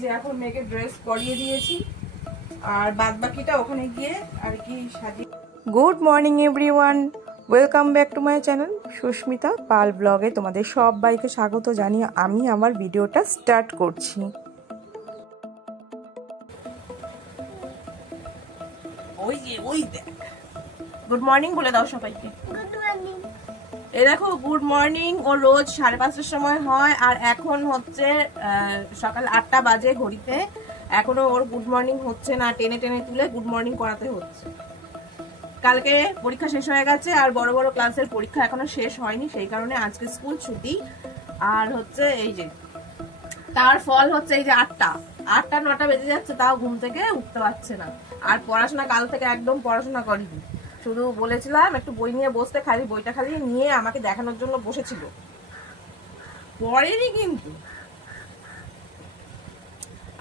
যে এখন মেয়েকে ড্রেস পরিয়ে দিয়েছি, আর বাদ বাকিটা ওখানে গিয়ে আর কি সাজিয়ে। Good morning everyone, welcome back to my channel Susmita Pal ব্লগে তোমাদের সবাইকে স্বাগত জানিয়ে আমি আমার ভিডিওটা স্টার্ট করছি। ওই যে ওই দেখ, গুড মর্নিং বলে দাও সবাইকে। Good morning. এই দেখো গুড মর্নিং ও রোজ 5:30টার সময় হয়, আর এখন হচ্ছে সকাল 8টা বাজে ঘড়িতে। এখনো ওর গুড মর্নিং হচ্ছে না, টেনে টেনে তুলে গুড মর্নিং করাতে হচ্ছে। কালকে পরীক্ষা শেষ হয়ে গেছে আর বড় বড় ক্লাসের পরীক্ষা এখনো শেষ হয়নি, সেই কারণে আজকে স্কুল ছুটি। আর হচ্ছে এই যে তার ফল হচ্ছে এই যে 8টা 9টা বেজে যাচ্ছে, তাও ঘুম থেকে উঠতে পারছে না। আর পড়াশোনা কাল থেকে একদম পড়াশোনা করিনি, শুধু বলেছিলাম একটু বই নিয়ে বসতে, খালি বইটা খালি নিয়ে আমাকে দেখানোর জন্য বসেছিল, পড়েনি কিন্তু।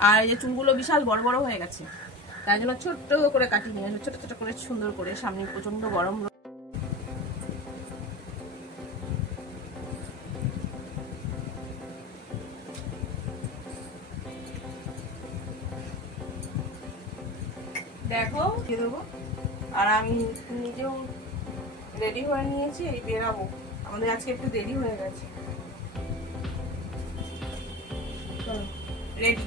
আর এই যে চুলগুলো বিশাল বড় বড় হয়ে গেছে, তাই জন্য ছোট্ট করে কাটি নিয়ে ছোট ছোট করে সুন্দর করে। সামনে প্রচন্ড গরম, দেখো দিয়ে দেবো। আর আমি নিজেও রেডি হয়ে নিয়েছি, এই বেরাবো। আমাদের আজকে একটু দেরি হয়ে গেছে, রেডি।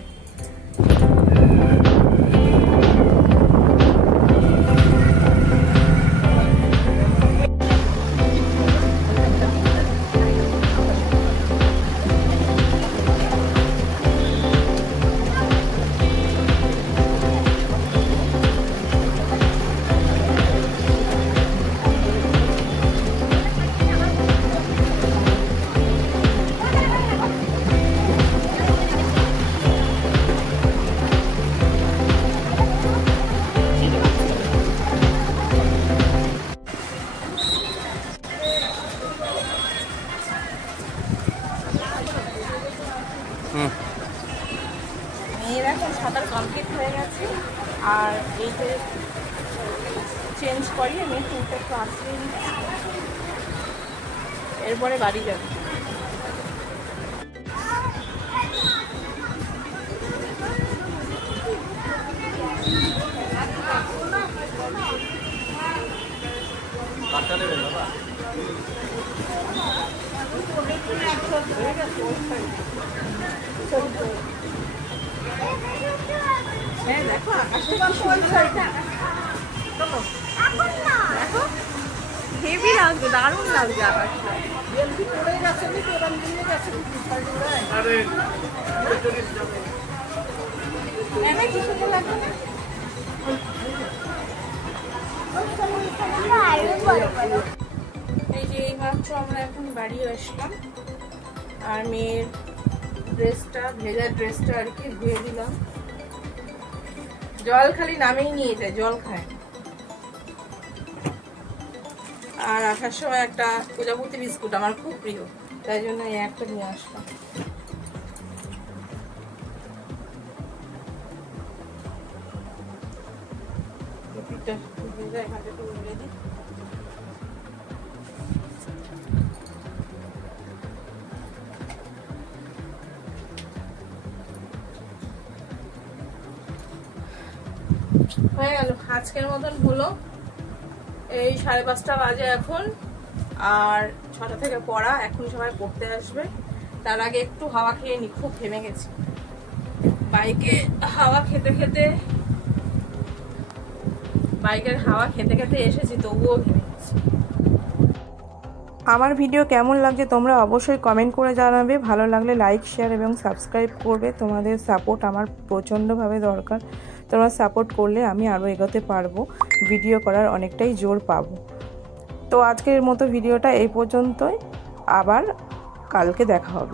মেয়ের এখন সাঁতার কমপ্লিট হয়ে গেছে, আর এই যে চেঞ্জ করি আমি চুলটা একটু আঁচড়িয়ে নিচ্ছি, এরপরে বাড়ি যাবে। হ্যাঁ দেখো আকাশে দেখো, হেভি লাগছে, দারুণ লাগছে আকাশটা। এই যে এই মাত্র আমরা এখন বাড়ি আসলাম, আর মেয়ের ড্রেসটা, ভেজা ড্রেসটা আর কি ধুয়ে দিলাম। জল খালি নামেই নিয়ে যায়, জল খায়। আর আসার সময় একটা প্রজাপতি বিস্কুট আমার খুব প্রিয়, তাই জন্য এই একটা নিয়ে আসলাম। হয়ে গেল আজকের মতন হলো। এই 5:30টা বাজে এখন, আর 6টা থেকে পড়া। এখন সবাই পড়তে আসবে, তার আগে একটু হাওয়া খেয়ে নি, খুব ঘেমে গেছি বাইকে। বাইকের হাওয়া খেতে খেতে এসেছি, তবুও ঘেমে গেছি। আমার ভিডিও কেমন লাগছে তোমরা অবশ্যই কমেন্ট করে জানাবে। ভালো লাগলে লাইক, শেয়ার এবং সাবস্ক্রাইব করবে। তোমাদের সাপোর্ট আমার প্রচণ্ডভাবে দরকার। তোমরা সাপোর্ট করলে আমি আরও এগোতে পারবো, ভিডিও করার অনেকটাই জোর পাবো। তো আজকের মতো ভিডিওটা এই পর্যন্তই, আবার কালকে দেখা হবে।